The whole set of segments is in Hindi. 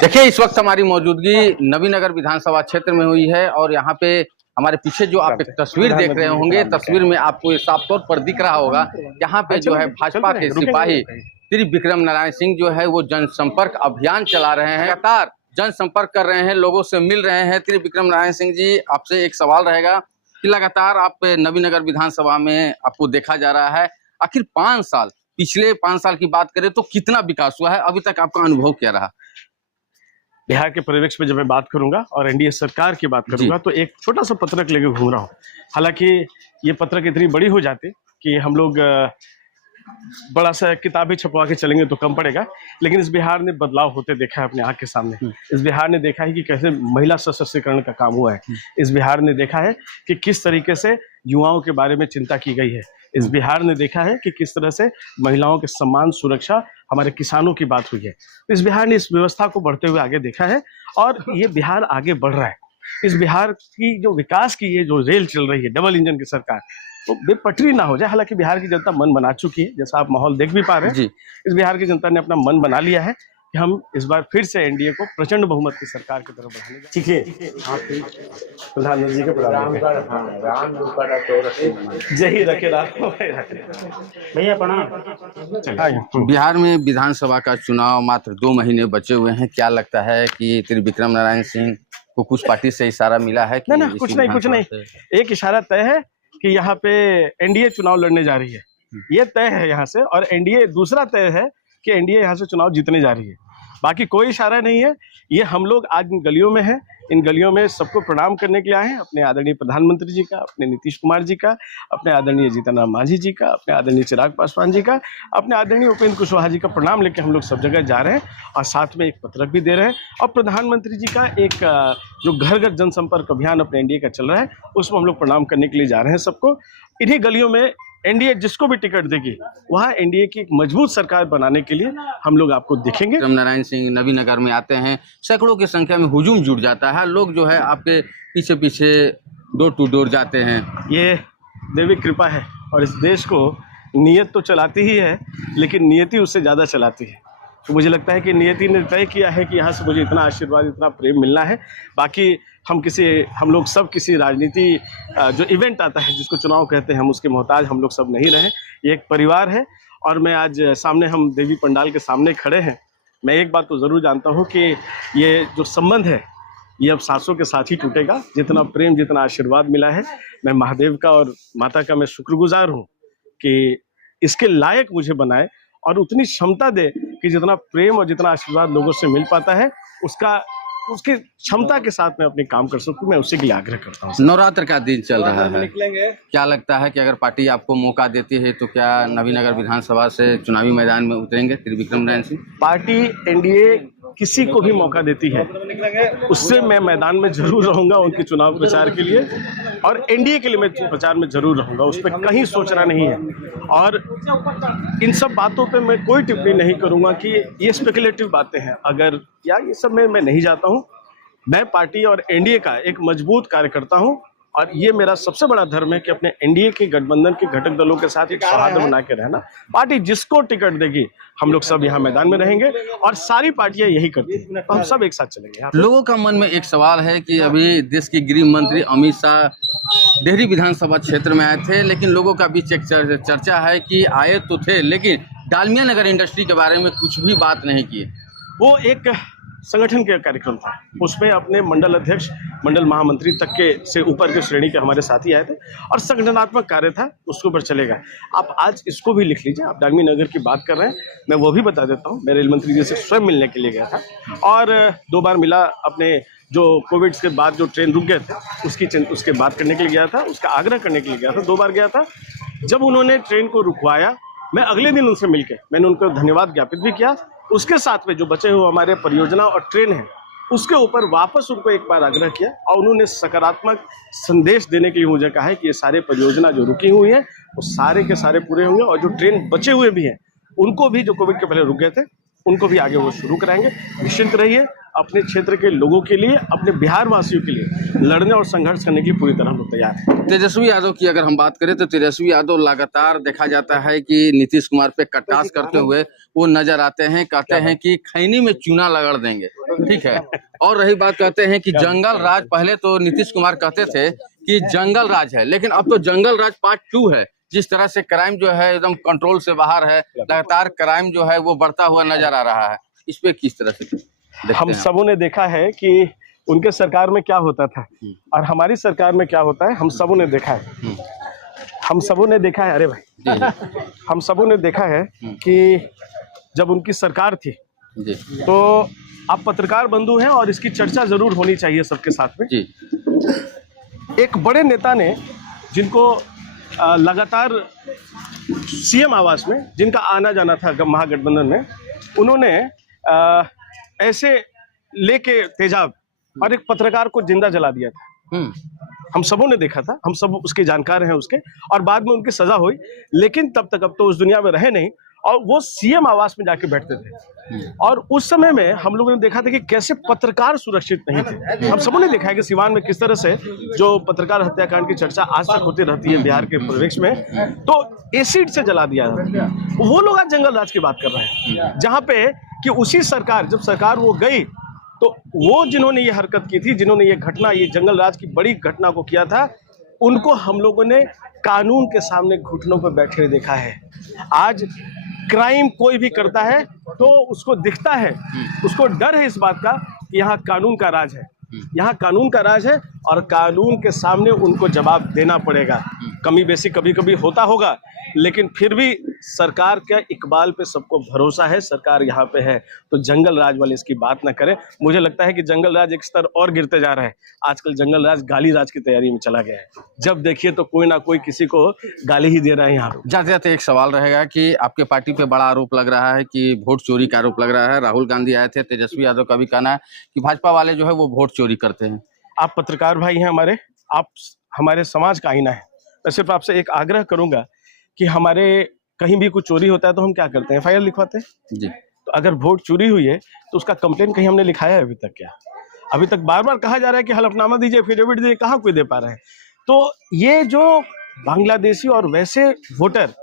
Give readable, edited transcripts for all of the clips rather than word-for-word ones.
देखिए, इस वक्त हमारी मौजूदगी नवीनगर विधानसभा क्षेत्र में हुई है और यहाँ पे हमारे पीछे जो आप एक तस्वीर देख रहे होंगे, तस्वीर में आपको ये साफ तौर पर दिख रहा होगा। यहाँ पे जो है भाजपा के सिपाही त्रिविक्रम नारायण सिंह जो है वो जनसंपर्क अभियान चला रहे हैं, लगातार जनसंपर्क कर रहे हैं, लोगों से मिल रहे हैं। त्रिविक्रम नारायण सिंह जी, आपसे एक सवाल रहेगा कि लगातार आप नवीनगर विधानसभा में आपको देखा जा रहा है, आखिर 5 साल, पिछले 5 साल की बात करें तो कितना विकास हुआ है, अभी तक आपका अनुभव क्या रहा? बिहार के परिवेश में जब मैं बात करूंगा और एनडीए सरकार की बात करूंगा तो एक छोटा सा पत्रक लेके घूम रहा हूँ। हालांकि ये पत्रक इतनी बड़ी हो जाती कि हम लोग बड़ा सा किताबें छपवा के चलेंगे तो कम पड़ेगा, लेकिन इस बिहार ने बदलाव होते देखा है अपने आंख के सामने। इस बिहार ने देखा है कि कैसे महिला सशक्तिकरण का काम हुआ है। इस बिहार ने देखा है कि किस तरीके से युवाओं के बारे में चिंता की गई है। इस बिहार ने देखा है कि किस तरह से महिलाओं के सम्मान, सुरक्षा, हमारे किसानों की बात हुई है। इस बिहार ने इस व्यवस्था को बढ़ते हुए आगे देखा है और ये बिहार आगे बढ़ रहा है। इस बिहार की जो विकास की ये जो रेल चल रही है, डबल इंजन की सरकार, तो बेपटरी ना हो जाए। हालांकि बिहार की जनता मन बना चुकी है, जैसा आप माहौल देख भी पा रहे हैं। इस बिहार की जनता ने अपना मन बना लिया है कि हम इस बार फिर से एनडीए को प्रचंड बहुमत की सरकार की तरफ बढ़ाने जा। ठीक है, प्रधानमंत्री जी के प्रणाम। जय रखे भैया प्रणाम। बिहार में विधानसभा का चुनाव मात्र 2 महीने बचे हुए हैं, क्या लगता है कि त्रिविक्रम नारायण सिंह को कुछ पार्टी से इशारा मिला है कि नहीं, कुछ नहीं। एक इशारा तय है कि यहाँ पे एनडीए चुनाव लड़ने जा रही है, ये तय है यहाँ से। और एनडीए दूसरा तय है कि एनडीए यहाँ से चुनाव जीतने जा रही है। बाकी कोई इशारा नहीं है। ये हम लोग आज इन गलियों में हैं, इन गलियों में सबको प्रणाम करने के लिए आए हैं। अपने आदरणीय प्रधानमंत्री जी का, अपने नीतीश कुमार जी का, अपने आदरणीय जीतन राम मांझी जी का, अपने आदरणीय चिराग पासवान जी का, अपने आदरणीय उपेंद्र कुशवाहा जी का प्रणाम लेके हम लोग सब जगह जा रहे हैं और साथ में एक पत्रक भी दे रहे हैं। और प्रधानमंत्री जी का एक जो घर घर जनसंपर्क अभियान अपने एनडीए का चल रहा है, उसमें हम लोग प्रणाम करने के लिए जा रहे हैं सबको। इन्हीं गलियों में एनडीए जिसको भी टिकट देगी, वहाँ एनडीए की एक मजबूत सरकार बनाने के लिए हम लोग आपको दिखेंगे। त्रिविक्रम नारायण सिंह नवीनगर में आते हैं, सैकड़ों की संख्या में हुजूम जुट जाता है, लोग जो है आपके पीछे पीछे डोर टू डोर जाते हैं। ये देवी कृपा है और इस देश को नियत तो चलाती ही है, लेकिन नियति उससे ज़्यादा चलाती है। तो मुझे लगता है कि नियति ने तय किया है कि यहाँ से मुझे इतना आशीर्वाद, इतना प्रेम मिलना है। बाकी हम लोग सब किसी राजनीति जो इवेंट आता है, जिसको चुनाव कहते हैं, हम उसके मोहताज हम लोग सब नहीं रहे। ये एक परिवार है और मैं आज सामने, हम देवी पंडाल के सामने खड़े हैं। मैं एक बात तो ज़रूर जानता हूँ कि ये जो संबंध है ये अब सांसों के साथ ही टूटेगा। जितना प्रेम, जितना आशीर्वाद मिला है, मैं महादेव का और माता का मैं शुक्रगुजार हूँ कि इसके लायक मुझे बनाए और उतनी क्षमता दे कि जितना प्रेम और जितना आशीर्वाद लोगों से मिल पाता है, उसकी क्षमता के साथ मैं अपने काम कर सकूं, मैं उसी के लिए आग्रह करता हूं। नवरात्र का दिन चल रहा है, क्या लगता है कि अगर पार्टी आपको मौका देती है तो क्या नवीनगर विधानसभा से चुनावी मैदान में उतरेंगे त्रिविक्रम नारायण सिंह? पार्टी एनडीए किसी को भी मौका देती है, उससे मैं मैदान में जरूर रहूंगा उनके चुनाव प्रचार के लिए, और एनडीए के लिए मैं प्रचार में जरूर रहूंगा। उस पर कहीं सोचना नहीं है। और इन सब बातों पे मैं कोई टिप्पणी नहीं करूंगा कि ये स्पेकुलेटिव बातें हैं, अगर या ये सब में मैं नहीं जाता हूं। मैं पार्टी और एनडीए का एक मजबूत कार्यकर्ता हूं और ये मेरा सबसे बड़ा धर्म है कि अपने एनडीए के गठबंधन के घटक दलों के साथ एक सौहार्द बना के रहना। पार्टी जिसको टिकट देगी, हम लोग सब यहाँ मैदान में रहेंगे और सारी पार्टियां यही करती हैं, तो हम सब एक साथ चलेंगे। लोगों का मन में एक सवाल है कि अभी देश के गृह मंत्री अमित शाह डेहरी विधानसभा क्षेत्र में आए थे, लेकिन लोगों का बीच एक चर्चा है कि आए तो थे लेकिन डालमिया नगर इंडस्ट्री के बारे में कुछ भी बात नहीं की। वो एक संगठन का कार्यक्रम था, उसमें अपने मंडल अध्यक्ष, मंडल महामंत्री तक के से ऊपर के श्रेणी के हमारे साथी आए थे और संगठनात्मक कार्य था, उसके ऊपर चलेगा। आप आज इसको भी लिख लीजिए, आप डालमिया नगर की बात कर रहे हैं, मैं वो भी बता देता हूँ। मैं रेल मंत्री जी से स्वयं मिलने के लिए गया था और 2 बार मिला। अपने जो कोविड के बाद जो ट्रेन रुक गए थे उसके बात करने के लिए गया था, उसका आग्रह करने के लिए गया था, 2 बार गया था। जब उन्होंने ट्रेन को रुकवाया, मैं अगले दिन उनसे मिलकर मैंने उनको धन्यवाद ज्ञापित भी किया। उसके साथ में जो बचे हुए हमारे परियोजना और ट्रेन है, उसके ऊपर वापस उनको एक बार आग्रह किया और उन्होंने सकारात्मक संदेश देने के लिए मुझे कहा है कि ये सारे परियोजना जो रुकी हुई हैं वो सारे के सारे पूरे होंगे और जो ट्रेन बचे हुए भी हैं उनको भी, जो कोविड के पहले रुक गए थे, उनको भी आगे वो शुरू कराएंगे। निश्चिंत रहिए, अपने क्षेत्र के लोगों के लिए, अपने बिहार वासियों के लिए लड़ने और संघर्ष करने के लिए पूरी तरह हम लोग तैयार हैं। तेजस्वी यादव की अगर हम बात करें तो तेजस्वी यादव लगातार देखा जाता है कि नीतीश कुमार पे कटाक्ष करते हुए वो नजर आते हैं, कहते हैं कि खैनी में चूना लगड़ देंगे, ठीक है। और रही बात, कहते हैं कि जंगल राज, पहले तो नीतीश कुमार कहते थे कि जंगल राज है, लेकिन अब तो जंगल राज पार्ट 2 है। जिस तरह से क्राइम जो है एकदम कंट्रोल से बाहर है, लगातार क्राइम जो है वो बढ़ता हुआ नजर आ रहा है, इस पे किस तरह से देखते हम हैं? सबों ने देखा है कि उनके सरकार में क्या होता था और हमारी सरकार में क्या होता है, हम सबों ने देखा है। हम सबों ने देखा है, अरे भाई, हम सबों ने देखा है कि जब उनकी सरकार थी जी तो आप पत्रकार बंधु हैं और इसकी चर्चा जरूर होनी चाहिए सबके साथ में। जी एक बड़े नेता ने, जिनको लगातार सीएम आवास में जिनका आना जाना था महागठबंधन में, उन्होंने ऐसे लेके तेजाब और एक पत्रकार को जिंदा जला दिया था। हम सबों ने देखा था, हम सब उसके जानकार हैं उसके, और बाद में उनकी सजा हुई, लेकिन तब तक अब तो उस दुनिया में रहे नहीं, और वो सीएम आवास में जाके बैठते थे। और उस समय में हम लोगों ने देखा था कि कैसे पत्रकार सुरक्षित नहीं थे। हम सबों ने देखा है कि सिवान में किस तरह से जो पत्रकार हत्याकांड की चर्चा आज तक होती रहती है बिहार के परिवेश में, तो एसिड से जला दिया था। वो लोग आज जंगल राज की बात कर रहे हैं, जहां पे कि उसी सरकार, जब सरकार वो गई तो वो जिन्होंने ये हरकत की थी, जिन्होंने ये घटना, ये जंगल राज की बड़ी घटना को किया था, उनको हम लोगों ने कानून के सामने घुटनों पर बैठे हुए देखा है। आज क्राइम कोई भी करता है तो उसको दिखता है, उसको डर है इस बात का कि यहाँ कानून का राज है, यहाँ कानून का राज है और कानून के सामने उनको जवाब देना पड़ेगा। कमी बेसी कभी कभी होता होगा, लेकिन फिर भी सरकार का इकबाल पे सबको भरोसा है, सरकार यहाँ पे है, तो जंगल राज वाले इसकी बात ना करें। मुझे लगता है कि जंगल राज एक स्तर और गिरते जा रहा है। आजकल जंगल राज गाली राज की तैयारी में चला गया है। जब देखिए तो कोई ना कोई किसी को गाली ही दे रहा है। यहाँ पे जाते जाते एक सवाल रहेगा कि आपके पार्टी पे बड़ा आरोप लग रहा है कि वोट चोरी का आरोप लग रहा है। राहुल गांधी आए थे, तेजस्वी यादव का भी कहना है कि भाजपा वाले जो है वो वोट चोरी करते हैं। आप पत्रकार भाई हैं हमारे, आप हमारे समाज का आईना है। मैं सिर्फ आपसे एक आग्रह करूंगा कि हमारे कहीं भी कुछ चोरी होता है तो हम क्या करते हैं, एफआईआर लिखवाते हैं जी। तो अगर वोट चोरी हुई है तो उसका कंप्लेंट कहीं हमने लिखाया है अभी तक? क्या अभी तक बार बार कहा जा रहा है कि हलफनामा दीजिए, एफिडेविट दीजिए, कहाँ कोई दे पा रहा है। तो ये जो बांग्लादेशी और वैसे वोटर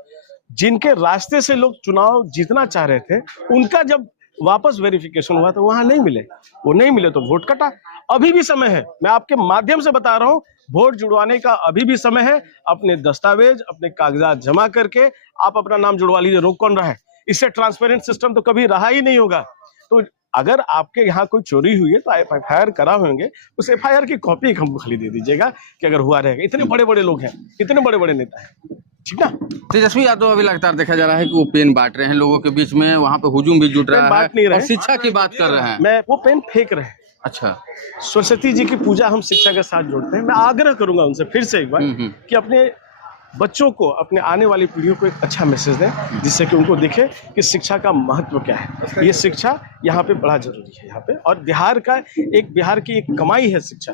जिनके रास्ते से लोग चुनाव जीतना चाह रहे थे, उनका जब वापस वेरिफिकेशन हुआ तो वहां नहीं मिले, वो नहीं मिले तो वोट कटा। अभी भी समय है, मैं आपके माध्यम से बता रहा हूं, वोट जुड़वाने का अभी भी समय है। अपने दस्तावेज, अपने कागजात जमा करके आप अपना नाम जुड़वा लीजिए, रोक कौन रहा है। इससे ट्रांसपेरेंट सिस्टम तो कभी रहा ही नहीं होगा। तो अगर आपके यहाँ कोई चोरी हुई है तो एफआईआर करा होंगे, उस एफआईआर की कॉपी हमको खाली दे दीजिएगा कि अगर हुआ रहेगा। इतने बड़े बड़े लोग हैं, इतने बड़े बड़े नेता हैं, ठीक ना। तेजस्वी यादव अभी लगातार देखा जा रहा है कि वो पेन बांट रहे हैं लोगों के बीच में, वहां पे हुजूम भी जुट रहा है और शिक्षा की बात कर रहे हैं। मैं वो पेन फेंक रहे हैं। अच्छा, सरस्वती जी की पूजा हम शिक्षा के साथ जोड़ते हैं। मैं आग्रह करूंगा उनसे फिर से एक बार कि अपने बच्चों को, अपने आने वाली पीढ़ियों को एक अच्छा मैसेज दें, जिससे कि उनको दिखे कि शिक्षा का महत्व क्या है। ये शिक्षा यहाँ पे बड़ा जरूरी है यहाँ पे, और बिहार की एक कमाई है शिक्षा,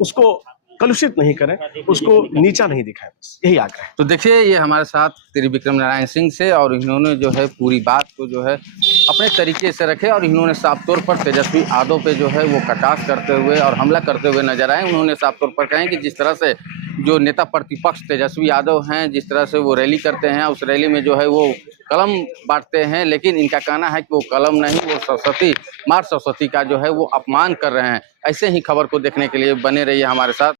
उसको कलुषित नहीं करें, उसको नीचा नहीं दिखाएं, बस यही आग्रह है। तो देखिए, ये हमारे साथ त्रिविक्रम नारायण सिंह से, और इन्होंने जो है पूरी बात को जो है अपने तरीके से रखे, और इन्होंने साफ तौर पर तेजस्वी यादव पे जो है वो कटाक्ष करते हुए और हमला करते हुए नजर आए। उन्होंने साफ तौर पर कहें कि जिस तरह से जो नेता प्रतिपक्ष तेजस्वी यादव हैं, जिस तरह से वो रैली करते हैं, उस रैली में जो है वो कलम बांटते हैं, लेकिन इनका कहना है कि वो कलम नहीं, वो सरस्वती, माँ सरस्वती का जो है वो अपमान कर रहे हैं। ऐसे ही खबर को देखने के लिए बने रहिए हमारे साथ।